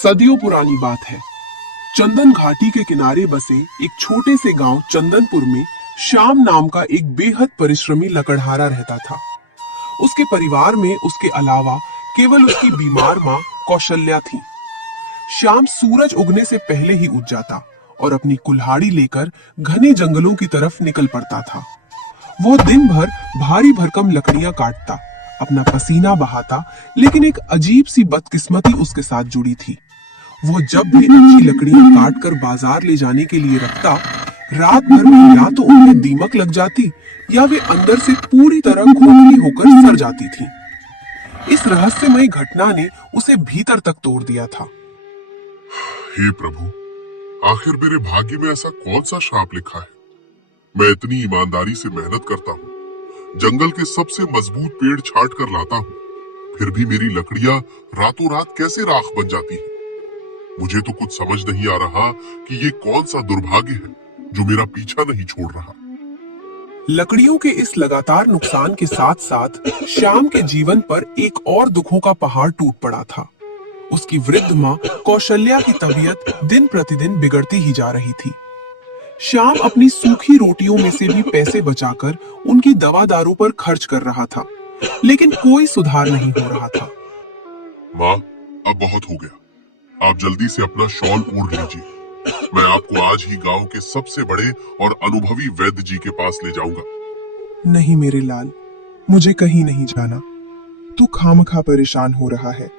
सदियों पुरानी बात है। चंदन घाटी के किनारे बसे एक छोटे से गांव चंदनपुर में श्याम नाम का एक बेहद परिश्रमी लकड़हारा रहता था। उसके परिवार में उसके अलावा केवल उसकी बीमार माँ कौशल्या थी। श्याम सूरज उगने से पहले ही उठ जाता और अपनी कुल्हाड़ी लेकर घने जंगलों की तरफ निकल पड़ता था। वो दिन भर भारी भरकम लकड़ियां काटता, अपना पसीना बहाता, लेकिन एक अजीब सी बदकिस्मती उसके साथ जुड़ी थी। वो जब भी अच्छी लकड़ियां काट कर बाजार ले जाने के लिए रखता, रात भर में या तो उनमें दीमक लग जाती या वे अंदर से पूरी तरह खोखली होकर सड़ जाती थी। इस रहस्यमय घटना ने उसे भीतर तक तोड़ दिया था। हे प्रभु, आखिर मेरे भाग्य में ऐसा कौन सा श्राप लिखा है? मैं इतनी ईमानदारी से मेहनत करता हूँ, जंगल के सबसे मजबूत पेड़ छाट कर लाता हूँ, फिर भी मेरी लकड़ियां रातों रात कैसे राख बन जाती हैं? मुझे तो कुछ समझ नहीं आ रहा कि ये कौन सा दुर्भाग्य है जो मेरा पीछा नहीं छोड़ रहा। लकड़ियों के इस लगातार नुकसान के साथ साथ श्याम के जीवन पर एक और दुखों का पहाड़ टूट पड़ा था। उसकी वृद्ध माँ कौशल्या की तबीयत दिन प्रतिदिन बिगड़ती ही जा रही थी। श्याम अपनी सूखी रोटियों में से भी पैसे बचाकर उनकी दवा दारू पर खर्च कर रहा था, लेकिन कोई सुधार नहीं हो रहा था। माँ, अब बहुत हो गया। आप जल्दी से अपना शॉल ओढ़ लीजिए। मैं आपको आज ही गांव के सबसे बड़े और अनुभवी वैद्य जी के पास ले जाऊंगा। नहीं मेरे लाल, मुझे कहीं नहीं जाना। तू खामखा परेशान हो रहा है।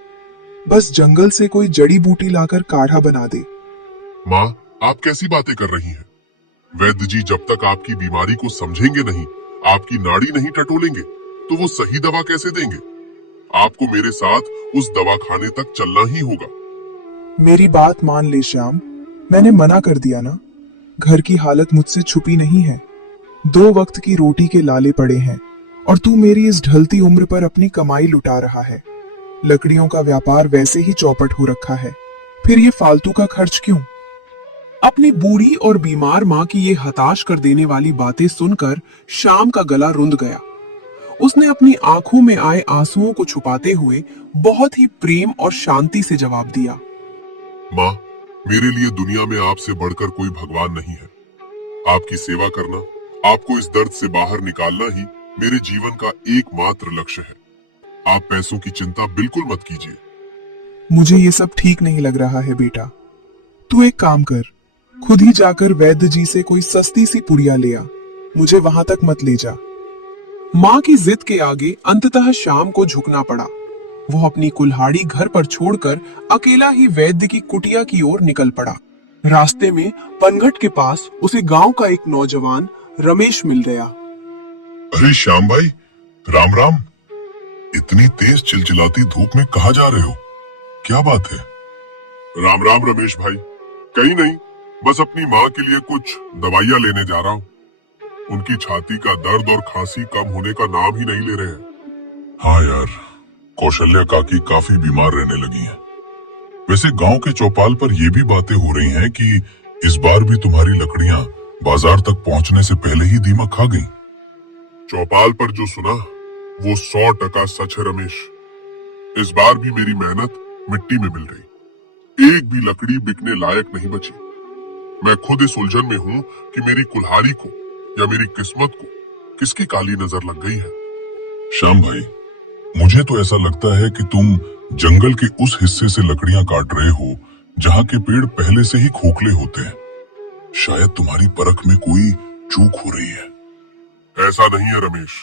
बस जंगल से कोई जड़ी बूटी लाकर काढ़ा बना दे। माँ, आप कैसी बातें कर रही हैं? वैद्य जी जब तक आपकी बीमारी को समझेंगे नहीं, आपकी नाड़ी नहीं टटोलेंगे, तो वो सही दवा कैसे देंगे? आपको मेरे साथ उस दवाखाने तक चलना ही होगा। मेरी बात मान ले श्याम, मैंने मना कर दिया ना। घर की हालत मुझसे छुपी नहीं है। 2 वक्त की रोटी के लाले पड़े हैं और तू मेरी इस ढलती उम्र पर अपनी कमाई लुटा रहा है। लकड़ियों का व्यापार वैसे ही चौपट हो रखा है, फिर ये फालतू का खर्च क्यों? अपनी बूढ़ी और बीमार माँ की ये हताश कर देने वाली बातें सुनकर श्याम का गला रुंध गया। उसने अपनी आंखों में आए आंसुओं को छुपाते हुए बहुत ही प्रेम और शांति से जवाब दिया। माँ, मेरे लिए दुनिया में आपसे बढ़कर कोई भगवान नहीं है। आपकी सेवा करना, आपको इस दर्द से बाहर निकालना ही मेरे जीवन का एकमात्र लक्ष्य है। आप पैसों की चिंता बिल्कुल मत कीजिए। मुझे ये सब ठीक नहीं लग रहा है बेटा। तू एक काम कर, खुद ही जाकर वैद्य जी से कोई सस्ती सी पुड़िया ले आ। मुझे वहां तक मत ले जा। माँ की जिद के आगे अंततः श्याम को झुकना पड़ा। वो अपनी कुल्हाड़ी घर पर छोड़कर अकेला ही वैद्य की कुटिया की ओर निकल पड़ा। रास्ते में पनघट के पास उसे गांव का एक नौजवान रमेश मिल गया। अरे श्याम भाई, राम राम। इतनी तेज चिलचिलाती धूप में कहाँ जा रहे हो? क्या बात है? राम राम रमेश भाई। कहीं नहीं, बस अपनी माँ के लिए कुछ दवाइयाँ लेने जा रहा हूँ। उनकी छाती का दर्द और खांसी कम होने का नाम ही नहीं ले रहे हैं। हाँ यार, कौशल्या काकी काफी बीमार रहने लगी हैं। वैसे गांव के चौपाल पर ये भी बातें हो रही हैं कि इस बार भी तुम्हारी लकड़ियां बाजार तक पहुंचने से पहले ही दीमक खा गई। चौपाल पर जो सुना वो 100% सच है रमेश। इस बार भी मेरी मेहनत मिट्टी में मिल गई। एक भी लकड़ी बिकने लायक नहीं बची। मैं खुद इस उलझन में हूँ कि मेरी कुल्हाड़ी को या मेरी किस्मत को किसकी काली नजर लग गई है। श्याम भाई, मुझे तो ऐसा लगता है कि तुम जंगल के उस हिस्से से लकड़ियां काट रहे हो जहां के पेड़ पहले से ही खोखले होते हैं। शायद तुम्हारी परख में कोई चूक हो रही है। ऐसा नहीं है रमेश।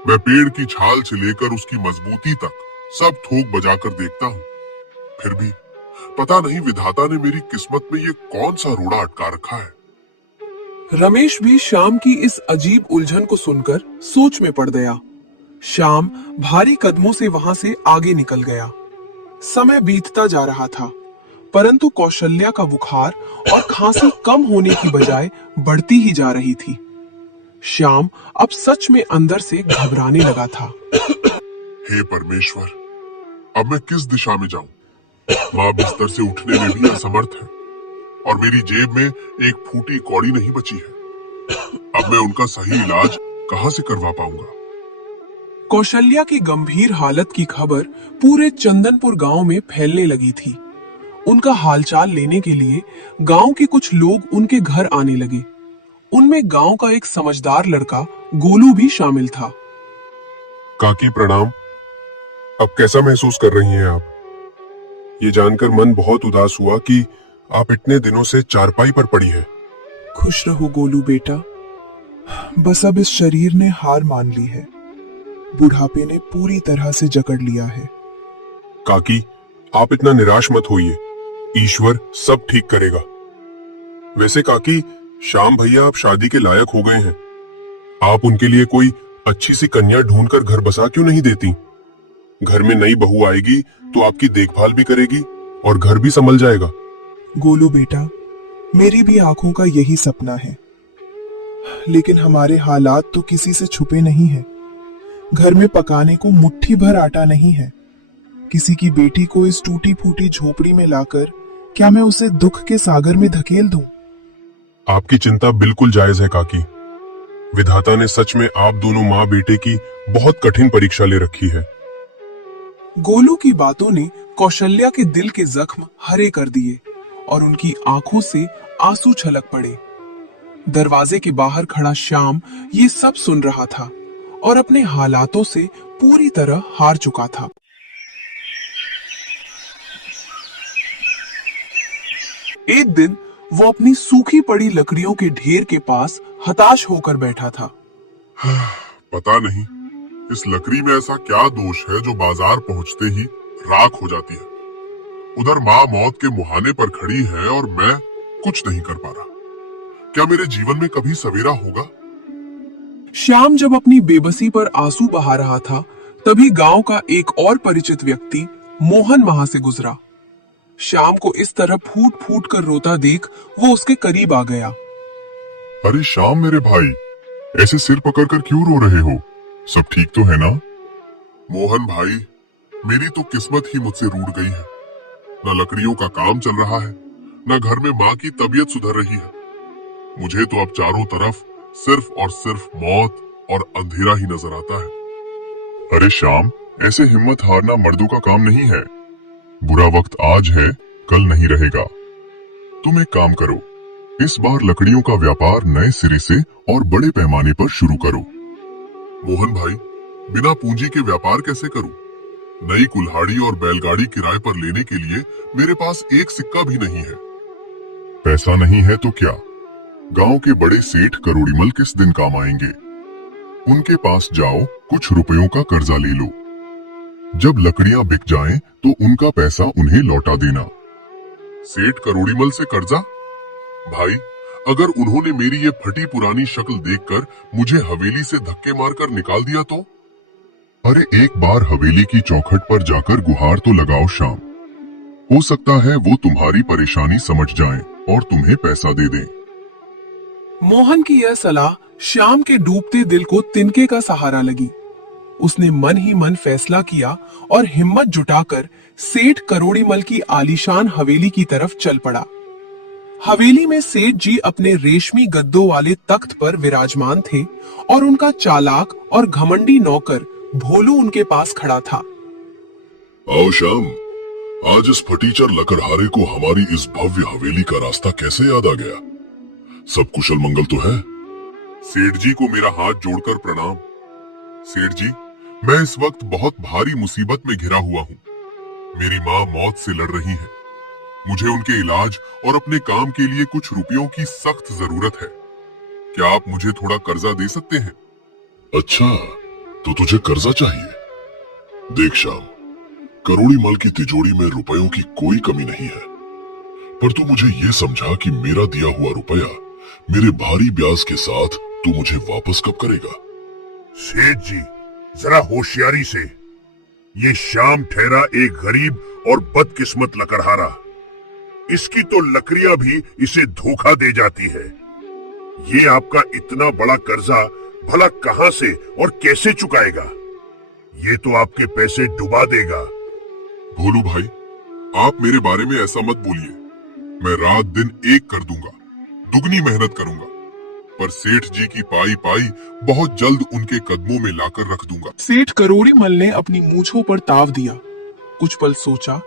मैं पेड़ की छाल से लेकर उसकी मजबूती तक सब थोक बजाकर देखता हूँ, फिर भी पता नहीं विधाता ने मेरी किस्मत में ये कौन सा रोड़ा अटका रखा है। रमेश भी श्याम की इस अजीब उलझन को सुनकर सोच में पड़ गया। श्याम भारी कदमों से वहां से आगे निकल गया। समय बीतता जा रहा था, परंतु कौशल्या का बुखार और खांसी कम होने की बजाय बढ़ती ही जा रही थी। श्याम अब सच में अंदर से घबराने लगा था। हे परमेश्वर, अब मैं किस दिशा में जाऊं? माँ बिस्तर से उठने में भी असमर्थ है और मेरी जेब में एक फूटी कौड़ी नहीं बची है। अब मैं उनका सही इलाज कहां से करवा पाऊंगा? कौशल्या की गंभीर हालत की खबर पूरे चंदनपुर गांव में फैलने लगी थी। उनका हालचाल लेने के लिए गांव के कुछ लोग उनके घर आने लगे। उनमें गांव का एक समझदार लड़का गोलू भी शामिल था। काकी प्रणाम। अब कैसा महसूस कर रही हैं आप? ये जानकर मन बहुत उदास हुआ कि आप इतने दिनों से चारपाई पर पड़ी हैं। खुश रहो गोलू बेटा, बस अब इस शरीर ने हार मान ली है। बुढ़ापे ने पूरी तरह से जकड़ लिया है। काकी, आप इतना निराश मत होइए, ईश्वर सब ठीक करेगा। वैसे काकी, श्याम भैया आप शादी के लायक हो गए हैं। आप उनके लिए कोई अच्छी सी कन्या ढूंढकर घर बसा क्यों नहीं देती? घर में नई बहू आएगी तो आपकी देखभाल भी करेगी और घर भी संभल जाएगा। गोलू बेटा, मेरी भी आंखों का यही सपना है, लेकिन हमारे हालात तो किसी से छुपे नहीं हैं। घर में पकाने को मुट्ठी भर आटा नहीं है। किसी की बेटी को इस टूटी फूटी झोपड़ी में लाकर क्या मैं उसे दुख के सागर में धकेल दूं? आपकी चिंता बिल्कुल जायज है काकी। विधाता ने सच में आप दोनों माँ बेटे की बहुत कठिन परीक्षा ले रखी है। गोलू की बातों ने कौशल्या के दिल के जख्म हरे कर दिए और उनकी आंखों से आंसू छलक पड़े। दरवाजे के बाहर खड़ा श्याम ये सब सुन रहा था और अपने हालातों से पूरी तरह हार चुका था। एक दिन वो अपनी सूखी पड़ी लकड़ियों के ढेर के पास हताश होकर बैठा था। पता नहीं इस लकड़ी में ऐसा क्या दोष है जो बाजार पहुंचते ही राख हो जाती है। उधर माँ मौत के मुहाने पर खड़ी है और मैं कुछ नहीं कर पा रहा। क्या मेरे जीवन में कभी सवेरा होगा? श्याम जब अपनी बेबसी पर आंसू बहा रहा था, तभी गांव का एक और परिचित व्यक्ति मोहन वहां से गुजरा। श्याम को इस तरह फूट फूट कर रोता देख वो उसके करीब आ गया। अरे श्याम मेरे भाई, ऐसे सिर पकड़कर क्यों रो रहे हो? सब ठीक तो है ना? मोहन भाई, मेरी तो किस्मत ही मुझसे रूठ गई है। न लकड़ियों का काम चल रहा है, न घर में माँ की तबीयत सुधर रही है। मुझे तो अब चारों तरफ सिर्फ और सिर्फ मौत और अंधेरा ही नजर आता है। अरे श्याम, ऐसे हिम्मत हारना मर्दों का काम नहीं है। बुरा वक्त आज है, कल नहीं रहेगा। तुम एक काम करो, इस बार लकड़ियों का व्यापार नए सिरे से और बड़े पैमाने पर शुरू करो। मोहन भाई, बिना पूंजी के व्यापार कैसे करूं? नई कुल्हाड़ी और बैलगाड़ी किराए पर लेने के लिए मेरे पास एक सिक्का भी नहीं है। पैसा नहीं है तो क्या, गांव के बड़े सेठ करोड़ीमल किस दिन काम आएंगे। उनके पास जाओ, कुछ रुपयों का कर्जा ले लो। जब लकड़ियां बिक जाएं तो उनका पैसा उन्हें लौटा देना। सेठ करोड़ीमल से कर्जा? भाई, अगर उन्होंने मेरी ये फटी पुरानी शक्ल देखकर मुझे हवेली से धक्के मारकर निकाल दिया तो? अरे एक बार हवेली की चौखट पर जाकर गुहार तो लगाओ श्याम। हो सकता है वो तुम्हारी परेशानी समझ जाएं और तुम्हें पैसा दे दें। मोहन की यह सलाह श्याम के डूबते दिल को तिनके का सहारा लगी। उसने मन ही मन फैसला किया और हिम्मत जुटाकर सेठ करोड़ीमल की आलीशान हवेली की तरफ चल पड़ा। हवेली में सेठ जी अपने रेशमी गद्दों वाले तख्त पर विराजमान थे और उनका चालाक और घमंडी नौकर भोलू उनके पास खड़ा था। आओ श्याम, आज इस फटीचर लकड़हारे को हमारी इस भव्य हवेली का रास्ता कैसे याद आ गया? सब कुशल मंगल तो है? सेठ जी को मेरा हाथ जोड़कर प्रणाम। सेठ जी, मैं इस वक्त बहुत भारी मुसीबत में घिरा हुआ हूँ। मेरी माँ मौत से लड़ रही है। मुझे उनके इलाज और अपने काम के लिए कुछ रुपयों की सख्त जरूरत है। क्या आप मुझे थोड़ा कर्जा दे सकते हैं? अच्छा, तो तुझे कर्जा चाहिए? देख श्याम, करोड़ीमल की तिजोरी में रुपयों की कोई कमी नहीं है, पर तू मुझे ये समझा कि मेरा दिया हुआ रुपया मेरे भारी ब्याज के साथ तू मुझे वापस कब करेगा? सेठ जी, जरा होशियारी से। ये श्याम ठहरा एक गरीब और बदकिस्मत लकड़हारा। इसकी तो लकड़ियां भी इसे धोखा दे जाती है। ये आपका इतना बड़ा कर्जा भला कहां से और कैसे चुकाएगा? ये तो आपके पैसे डुबा देगा। भोलू भाई, आप मेरे बारे में ऐसा मत बोलिए। मैं रात दिन एक कर दूंगा, दुगनी मेहनत करूंगा, पर सेठ जी की पाई पाई बहुत जल्द उनके कदमों में लाकर रख दूंगा। सेठ करोड़ीमल ने अपनी मूंछों पर ताव दिया, कुछ पल सोचा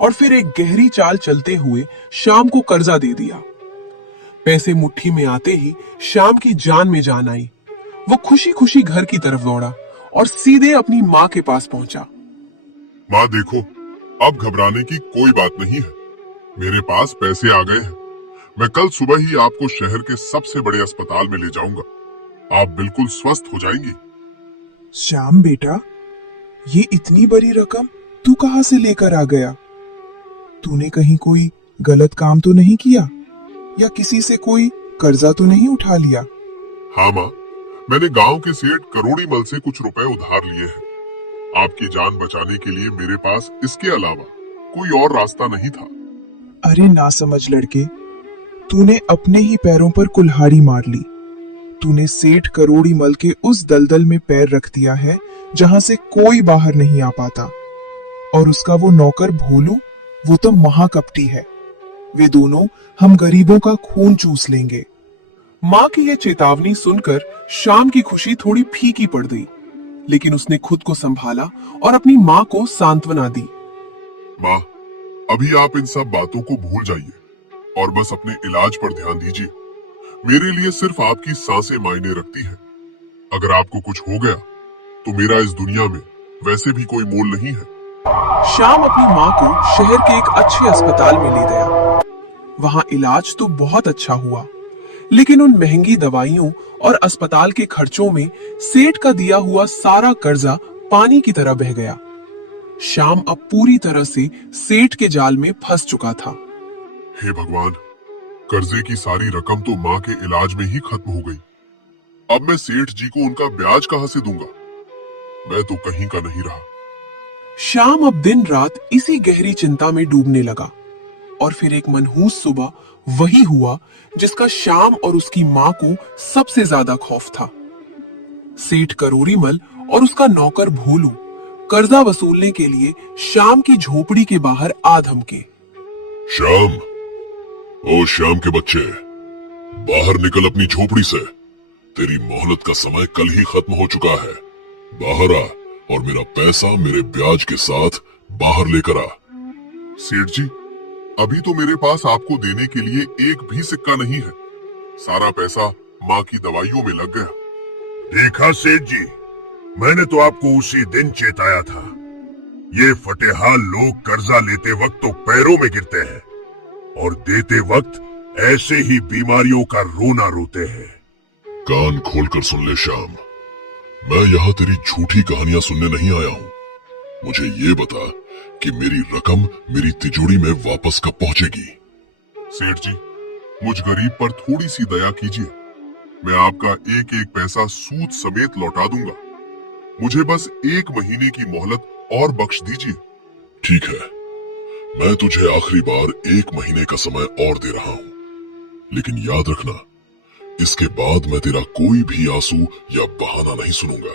और फिर एक गहरी चाल चलते हुए श्याम को कर्जा दे दिया। पैसे मुट्ठी में आते ही श्याम की जान में जान आई। वो खुशी खुशी घर की तरफ दौड़ा और सीधे अपनी माँ के पास पहुंचा। माँ देखो, अब घबराने की कोई बात नहीं है। मेरे पास पैसे आ गए हैं। मैं कल सुबह ही आपको शहर के सबसे बड़े अस्पताल में ले जाऊंगा। आप बिल्कुल स्वस्थ हो जाएंगी। श्याम बेटा, ये इतनी बड़ी रकम तू कहां से लेकर आ गया? तूने कहीं कोई गलत काम तो नहीं किया या किसी से कोई कर्जा तो नहीं उठा लिया? हाँ माँ, मैंने गांव के सेठ करोड़ी मल से कुछ रुपए उधार लिए हैं। आपकी जान बचाने के लिए मेरे पास इसके अलावा कोई और रास्ता नहीं था। अरे ना समझ लड़के, तूने अपने ही पैरों पर कुल्हाड़ी मार ली। तूने सेठ करोड़ी मल के उस दलदल में पैर रख दिया है जहां से कोई बाहर नहीं आ पाता। और उसका वो नौकर भोलू, वो तो महाकपटी है। वे दोनों हम गरीबों का खून चूस लेंगे। माँ की यह चेतावनी सुनकर श्याम की खुशी थोड़ी फीकी पड़ गई, लेकिन उसने खुद को संभाला और अपनी माँ को सांत्वना दी। माँ, अभी आप इन सब बातों को भूल जाइए और बस अपने इलाज पर ध्यान दीजिए। मेरे लिए सिर्फ आपकी सांसें मायने रखती है। अगर आपको कुछ हो गया तो मेरा इस दुनिया में वैसे भी कोई मोल नहीं है। श्याम अपनी माँ को शहर के एक अच्छे अस्पताल में ले गया। वहां इलाज तो बहुत अच्छा हुआ, लेकिन उन महंगी दवाइयों और अस्पताल के खर्चों में सेठ का दिया हुआ सारा कर्जा पानी की तरह बह गया। श्याम अब पूरी तरह से सेठ के जाल में फंस चुका था। हे भगवान, कर्जे की सारी रकम तो माँ के इलाज में ही खत्म हो गई। अब मैं सेठ जी को उनका ब्याज कहां से दूंगा? मैं तो कहीं का नहीं रहा। श्याम अब दिन रात इसी गहरी चिंता में डूबने लगा और फिर एक मनहूस सुबह वही हुआ जिसका श्याम और उसकी माँ को सबसे ज्यादा खौफ था। सेठ करोड़ीमल और उसका नौकर भोलू कर्जा वसूलने के लिए श्याम की झोपड़ी के बाहर आ धमके। श्याम, ओ श्याम के बच्चे, बाहर निकल अपनी झोपड़ी से। तेरी मोहलत का समय कल ही खत्म हो चुका है। बाहर आ और मेरा पैसा मेरे ब्याज के साथ बाहर लेकर आ। सेठ जी, अभी तो मेरे पास आपको देने के लिए एक भी सिक्का नहीं है। सारा पैसा माँ की दवाइयों में लग गया। देखा सेठ जी, मैंने तो आपको उसी दिन चेताया था। ये फटेहाल लोग कर्जा लेते वक्त तो पैरों में गिरते हैं और देते वक्त ऐसे ही बीमारियों का रोना रोते हैं। कान खोलकर सुन ले श्याम, मैं यहाँ तेरी झूठी कहानियां सुनने नहीं आया हूँ। मुझे ये बता कि मेरी रकम मेरी तिजोरी में वापस कब पहुंचेगी? सेठ जी, मुझ गरीब पर थोड़ी सी दया कीजिए। मैं आपका एक एक पैसा सूद समेत लौटा दूंगा। मुझे बस 1 महीने की मोहलत और बख्श दीजिए। ठीक है, मैं तुझे आखिरी बार 1 महीने का समय और दे रहा हूँ, लेकिन याद रखना, इसके बाद मैं तेरा कोई भी आंसू या बहाना नहीं सुनूंगा।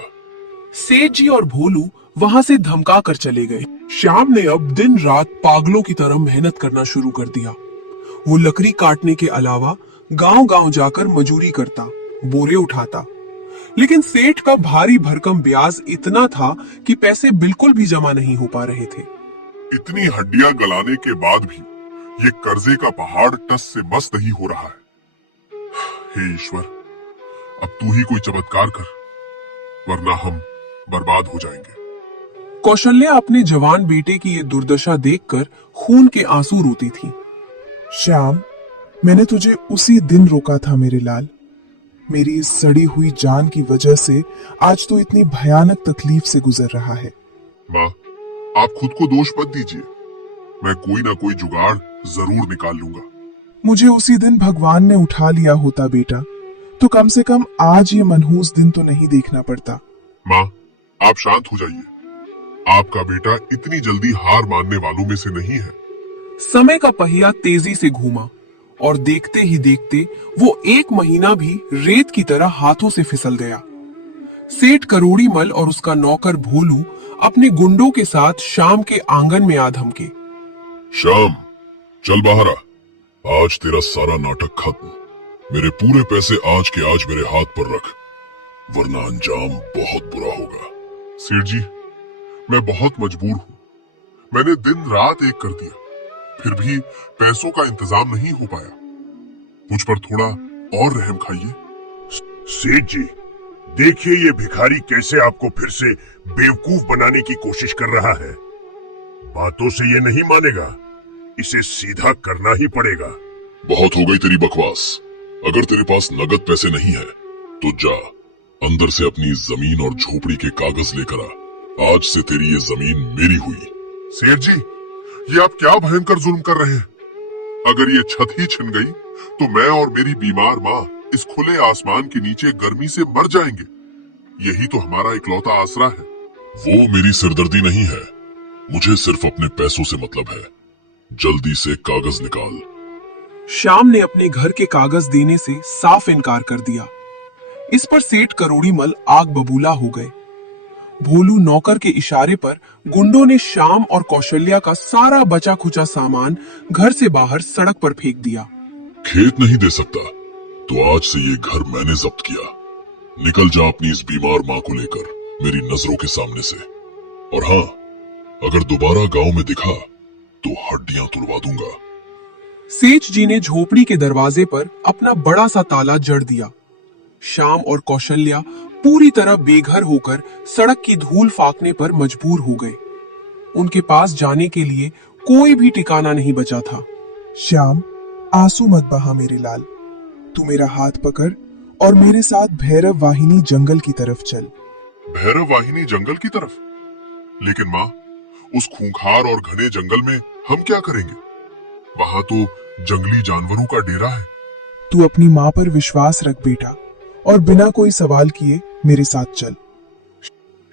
सेठ जी और भोलू वहां से धमका कर चले गए। श्याम ने अब दिन रात पागलों की तरह मेहनत करना शुरू कर दिया। वो लकड़ी काटने के अलावा गांव-गांव जाकर मजूरी करता, बोरे उठाता, लेकिन सेठ का भारी भरकम ब्याज इतना था कि पैसे बिल्कुल भी जमा नहीं हो पा रहे थे। इतनी हड्डियां गलाने के बाद भी ये कर्जे का पहाड़ टस से मस नहीं हो रहा है। हे ईश्वर, अब तू ही कोई चमत्कार कर, वरना हम बर्बाद हो जाएंगे। कौशल्या अपने जवान बेटे की ये दुर्दशा देखकर खून के आंसू रोती थी। श्याम, मैंने तुझे उसी दिन रोका था मेरे लाल। मेरी इस सड़ी हुई जान की वजह से आज तो इतनी भयानक तकलीफ से गुजर रहा है। माँ, आप खुद को दोष मत दीजिए। मैं कोई ना कोई जुगाड़ जरूर निकाल लूंगा। मुझे उसी दिन भगवान ने उठा लिया होता बेटा, तो कम से कम आज ये मनहूस दिन तो नहीं देखना पड़ता। माँ, आप शांत हो जाइए। आपका बेटा इतनी जल्दी हार मानने वालों में से नहीं है। समय का पहिया तेजी से घूमा और देखते ही देखते वो 1 महीना भी रेत की तरह हाथों से फिसल गया। सेठ करोड़ीमल और उसका नौकर भोलू अपने गुंडों के साथ श्याम के आंगन में आ धमके। श्याम, चल बाहर आ। आज तेरा सारा नाटक खत्म। मेरे पूरे पैसे आज के आज मेरे हाथ पर रख, वरना अंजाम बहुत बुरा होगा। सेठ जी, मैं बहुत मजबूर हूँ। मैंने दिन रात एक कर दिया, फिर भी पैसों का इंतजाम नहीं हो पाया। मुझ पर थोड़ा और रहम खाइए। सेठ जी, देखिए ये भिखारी कैसे आपको फिर से बेवकूफ बनाने की कोशिश कर रहा है। बातों से ये नहीं मानेगा, इसे सीधा करना ही पड़ेगा। बहुत हो गई तेरी बकवास। अगर तेरे पास नगद पैसे नहीं है तो जा अंदर से अपनी जमीन और झोपड़ी के कागज लेकर आ। आज से तेरी ये जमीन मेरी हुई। सेठ जी, ये आप क्या भयंकर जुल्म कर रहे हैं? अगर ये छत ही छिन गई तो मैं और मेरी बीमार माँ इस खुले आसमान के नीचे गर्मी से मर जाएंगे। यही तो हमारा इकलौता आसरा है। वो मेरी सिरदर्दी नहीं है, मुझे सिर्फ अपने पैसों से मतलब है। जल्दी से कागज निकाल। श्याम ने अपने घर के कागज देने से साफ इनकार कर दिया। इस पर सेठ करोड़ीमल आग बबूला हो गए। भोलू नौकर के इशारे पर गुंडों ने श्याम और कौशल्या का सारा बचा खुचा सामान घर से बाहर सड़क पर फेंक दिया। खेत नहीं दे सकता तो आज से ये घर मैंने जब्त किया। निकल जा अपनी इस बीमार माँ को लेकर मेरी नजरों के सामने से। और हाँ, अगर दोबारा गांव में दिखा तो हड्डियां तुड़वा दूंगा। सेठ जी ने झोपड़ी के दरवाजे पर अपना बड़ा सा ताला जड़ दिया। श्याम और कौशल्या पूरी तरह बेघर होकर सड़क की धूल फाकने पर मजबूर हो गए। उनके पास जाने के लिए कोई भी ठिकाना नहीं बचा था। श्याम, आंसू मत बहा मेरे लाल। तू मेरा हाथ पकड़ और मेरे साथ भैरव वाहिनी जंगल की तरफ चल। भैरव वाहिनी जंगल की तरफ? लेकिन माँ, उस खूंखार और घने जंगल में हम क्या करेंगे? वहां तो जंगली जानवरों का डेरा है। तू अपनी माँ पर विश्वास रख बेटा और बिना कोई सवाल किए मेरे साथ चल।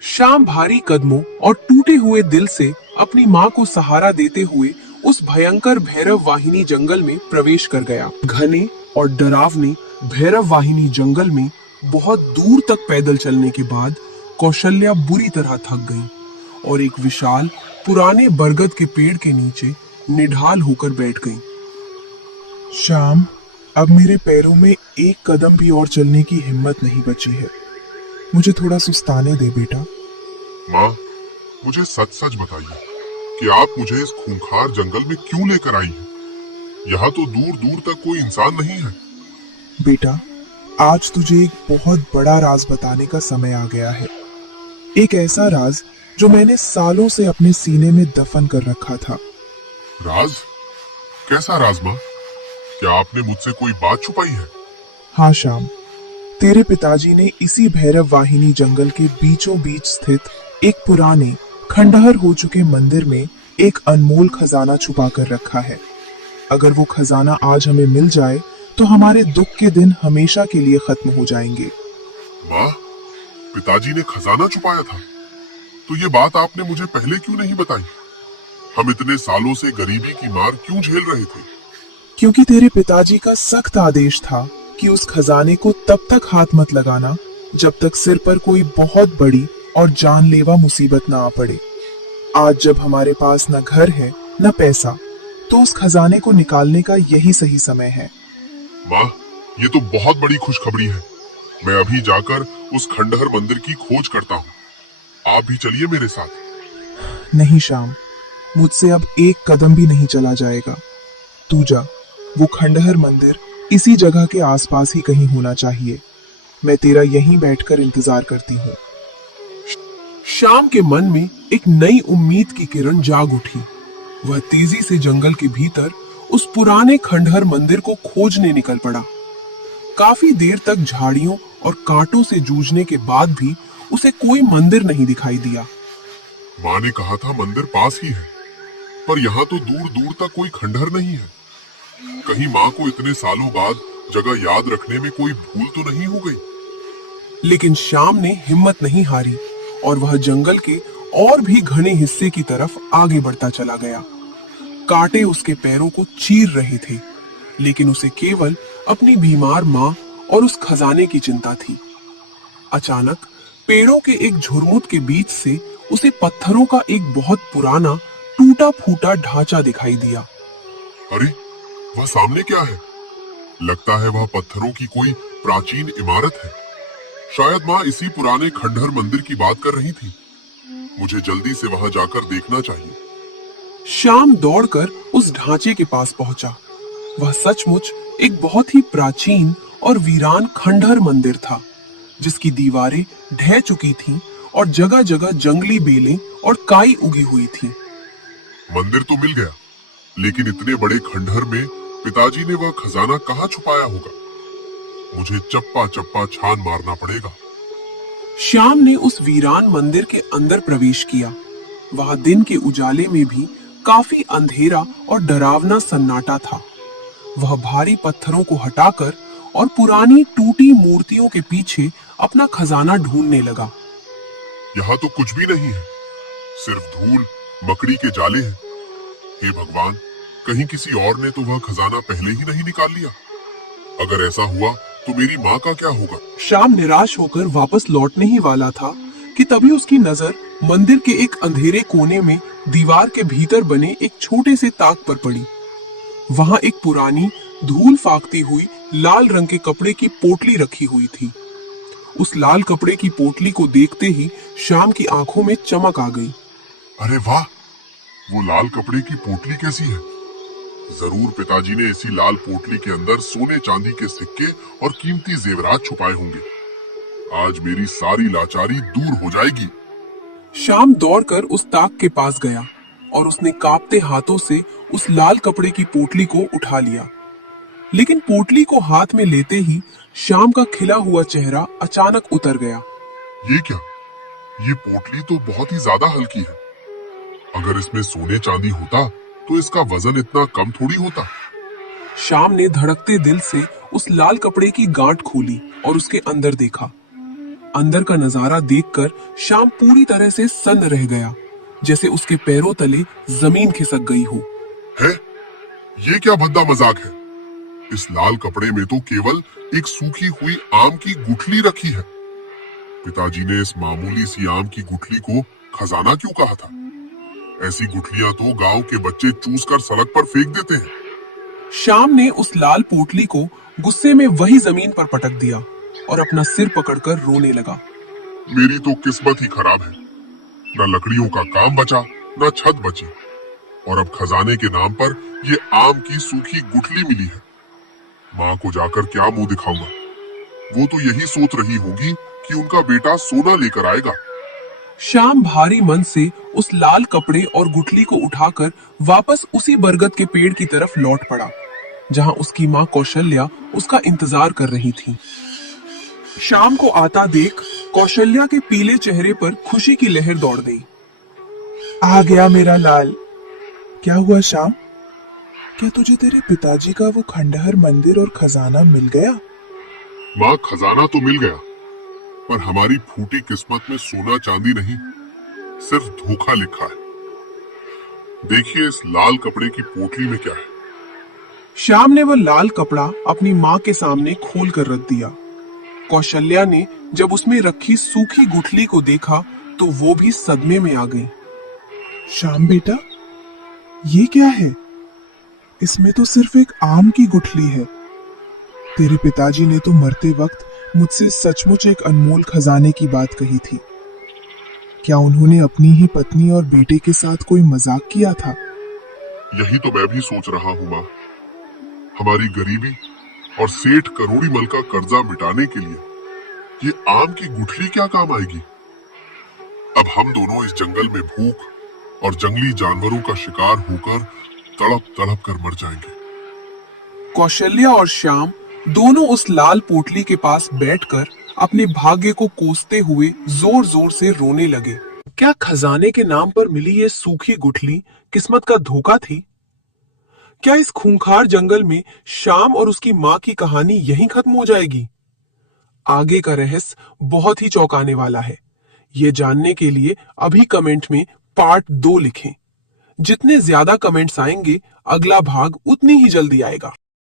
श्याम भारी कदमों और टूटे हुए दिल से अपनी माँ को सहारा देते हुए उस भयंकर भैरव वाहिनी जंगल में प्रवेश कर गया। घने और डरावने भैरव वाहिनी जंगल में बहुत दूर तक पैदल चलने के बाद कौशल्या बुरी तरह थक गई और एक विशाल पुराने बरगद के पेड़ के नीचे निढाल होकर बैठ गई। श्याम, अब मेरे पैरों में एक कदम भी और चलने की हिम्मत नहीं बची है। मुझे थोड़ा सुस्ताने दे बेटा। माँ, मुझे सच सच बताइए कि आप मुझे इस खूंखार जंगल में क्यों लेकर आई हैं? यहाँ तो दूर दूर तक कोई इंसान नहीं है। बेटा, आज तुझे एक बहुत बड़ा राज बताने का समय आ गया है। एक ऐसा राज जो मैंने सालों से अपने सीने में दफन कर रखा था। राज? कैसा राज माँ? क्या आपने मुझसे कोई बात छुपाई है? हाँ श्याम, तेरे पिताजी ने इसी भैरव वाहिनी जंगल के बीचों बीच स्थित एक पुराने खंडहर हो चुके मंदिर में एक अनमोल खजाना छुपा कर रखा है। अगर वो खजाना आज हमें मिल जाए तो हमारे दुख के दिन हमेशा के लिए खत्म हो जाएंगे। माँ, पिताजी ने खजाना छुपाया था? तो ये बात आपने मुझे पहले क्यों नहीं बताई? हम इतने सालों से गरीबी की मार क्यों झेल रहे थे? क्योंकि तेरे पिताजी का सख्त आदेश था कि उस खजाने को तब तक हाथ मत लगाना जब तक सिर पर कोई बहुत बड़ी और जानलेवा मुसीबत ना आ पड़े। आज जब हमारे पास न घर है न पैसा, तो उस खजाने को निकालने का यही सही समय है। माँ, ये तो बहुत बड़ी खुशखबरी है। मैं अभी जाकर उस खंडहर मंदिर की खोज करता हूँ। आप भी चलिए मेरे साथ। नहीं श्याम, मुझसे अब एक कदम भी नहीं चला जाएगा। तू जा, वो खंडहर मंदिर इसी जगह के आसपास ही कहीं होना चाहिए। मैं तेरा यहीं बैठकर इंतजार करती हूँ। श्याम के मन में एक नई उम्मीद की किरण जाग उठी। वह तेजी से जंगल के भीतर उस पुराने खंडहर मंदिर को खोजने निकल पड़ा। काफी देर तक झाड़ियों और कांटों से जूझने के बाद भी उसे कोई मंदिर नहीं दिखाई दिया। माँ ने कहा था मंदिर पास ही है, पर यहाँ तो दूर दूर तक कोई खंडहर नहीं है। कहीं माँ को इतने सालों बाद जगह याद रखने में कोई भूल तो नहीं हो गई? लेकिन श्याम ने हिम्मत नहीं हारी और वह जंगल के और भी घने हिस्से की तरफ आगे बढ़ता चला गया। कांटे उसके पैरों को चीर रहे थे, लेकिन उसे केवल अपनी बीमार माँ और उस खजाने की चिंता थी। अचानक पेड़ों के एक झुरमुट के बीच से उसे पत्थरों का एक बहुत पुराना टूटा फूटा ढांचा दिखाई दिया। अरे, वह सामने क्या है? लगता है वह पत्थरों की कोई प्राचीन इमारत है। शायद माँ इसी पुराने खंडहर मंदिर की बात कर रही थी। मुझे जल्दी से वहां जाकर देखना चाहिए। श्याम दौड़कर उस ढांचे के पास पहुंचा। वह सचमुच एक बहुत ही प्राचीन और वीरान खंडहर मंदिर था, जिसकी दीवारें ढह चुकी थीं और जगह जगह जंगली बेलें और काई उगी हुई थी। मंदिर तो मिल गया, लेकिन इतने बड़े खंडहर में पिताजी ने वह खजाना कहाँ छुपाया होगा? मुझे चप्पा चप्पा छान मारना पड़ेगा। श्याम ने उस वीरान मंदिर के अंदर प्रवेश किया। वहां दिन के उजाले में भी काफी अंधेरा और डरावना सन्नाटा था। वह भारी पत्थरों को हटाकर और पुरानी टूटी मूर्तियों के पीछे अपना खजाना ढूंढने लगा। यहाँ तो कुछ भी नहीं है, सिर्फ धूल, मकड़ी के जाले हैं। हे भगवान, कहीं किसी और ने तो वह खजाना पहले ही नहीं निकाल लिया। अगर ऐसा हुआ तो मेरी माँ का क्या होगा? श्याम निराश होकर वापस लौटने ही वाला था कि तभी उसकी नजर मंदिर के एक अंधेरे कोने में दीवार के भीतर बने एक छोटे से ताक पर पड़ी। वहां एक पुरानी धूल फाकती हुई लाल रंग के कपड़े की पोटली रखी हुई थी। उस लाल कपड़े की पोटली को देखते ही श्याम की आंखों में चमक आ गई। अरे वाह, वो लाल कपड़े की पोटली कैसी है? जरूर पिताजी ने इसी लाल पोटली के अंदर सोने चांदी के सिक्के और कीमती जेवरात छुपाए होंगे। आज मेरी सारी लाचारी दूर हो जाएगी। श्याम दौड़कर उस ताक के पास गया और उसने कांपते हाथों से उस लाल कपड़े की पोटली को उठा लिया। लेकिन पोटली को हाथ में लेते ही श्याम का खिला हुआ चेहरा अचानक उतर गया। ये क्या? ये पोटली तो बहुत ही ज्यादा हल्की है। अगर इसमें सोने चांदी होता तो इसका वजन इतना कम थोड़ी होता। श्याम ने धड़कते दिल से उस लाल कपड़े की गांठ खोली और उसके अंदर देखा। अंदर का नजारा देखकर श्याम पूरी तरह से सन्न रह गया, जैसे उसके पैरों तले जमीन खिसक गई हो। है? ये क्या भद्दा मजाक है? इस लाल कपड़े में तो केवल एक सूखी हुई आम की गुठली रखी है। पिताजी ने इस मामूली सी आम की गुठली को खजाना क्यों कहा था? ऐसी गुठलियां तो गांव के बच्चे चूस कर सड़क पर फेंक देते हैं। श्याम ने उस लाल पोटली को गुस्से में वही जमीन पर पटक दिया और अपना सिर पकड़कर रोने लगा। मेरी तो किस्मत ही खराब है। न लकड़ियों का काम बचा, न छत बची, और अब खजाने के नाम पर ये आम की सूखी गुठली मिली है। माँ को जाकर क्या मुंह दिखाऊंगा? वो तो यही सोच रही होगी कि उनका बेटा सोना लेकर आएगा। श्याम भारी मन से उस लाल कपड़े और गुठली को उठाकर वापस उसी बरगद के पेड़ की तरफ लौट पड़ा, जहां उसकी माँ कौशल्या उसका इंतजार कर रही थी। श्याम को आता देख कौशल्या के पीले चेहरे पर खुशी की लहर दौड़ गई। आ गया मेरा लाल। क्या हुआ श्याम? क्या तुझे तेरे पिताजी का वो खंडहर मंदिर और खजाना मिल गया? माँ, खजाना तो मिल गया, पर हमारी फूटी किस्मत में सोना चांदी नहीं, सिर्फ धोखा लिखा है। देखिए इस लाल कपड़े की पोटली में क्या है। श्याम ने वह लाल कपड़ा अपनी माँ के सामने खोल कर रख दिया। कौशल्या ने जब उसमें रखी सूखी गुठली को देखा तो वो भी सदमे में आ गई। श्याम बेटा, ये क्या है? इसमें तो सिर्फ एक आम की गुठली है। तेरे पिताजी ने तो मरते वक्त मुझसे सचमुच एक अनमोल खजाने की बात कही थी। क्या उन्होंने अपनी ही पत्नी और बेटे के साथ कोई मजाक किया था? यही तो मैं भी सोच रहा हूँ माँ। हमारी गरीबी और सेठ करोड़ीमल का कर्जा मिटाने के लिए ये आम की गुठली क्या काम आएगी? अब हम दोनों इस जंगल में भूख और जंगली जानवरों का शिकार होकर तड़प तड़प कर मर जाएंगे। कौशल्या और श्याम दोनों उस लाल पोटली के पास बैठकर अपने भाग्य को कोसते हुए जोर जोर से रोने लगे। क्या खजाने के नाम पर मिली ये सूखी गुठली किस्मत का धोखा थी? क्या इस खूंखार जंगल में श्याम और उसकी माँ की कहानी यहीं खत्म हो जाएगी? आगे का रहस्य बहुत ही चौंकाने वाला है। ये जानने के लिए अभी कमेंट में पार्ट 2 लिखें। जितने ज्यादा कमेंट्स आएंगे, अगला भाग उतनी ही जल्दी आएगा।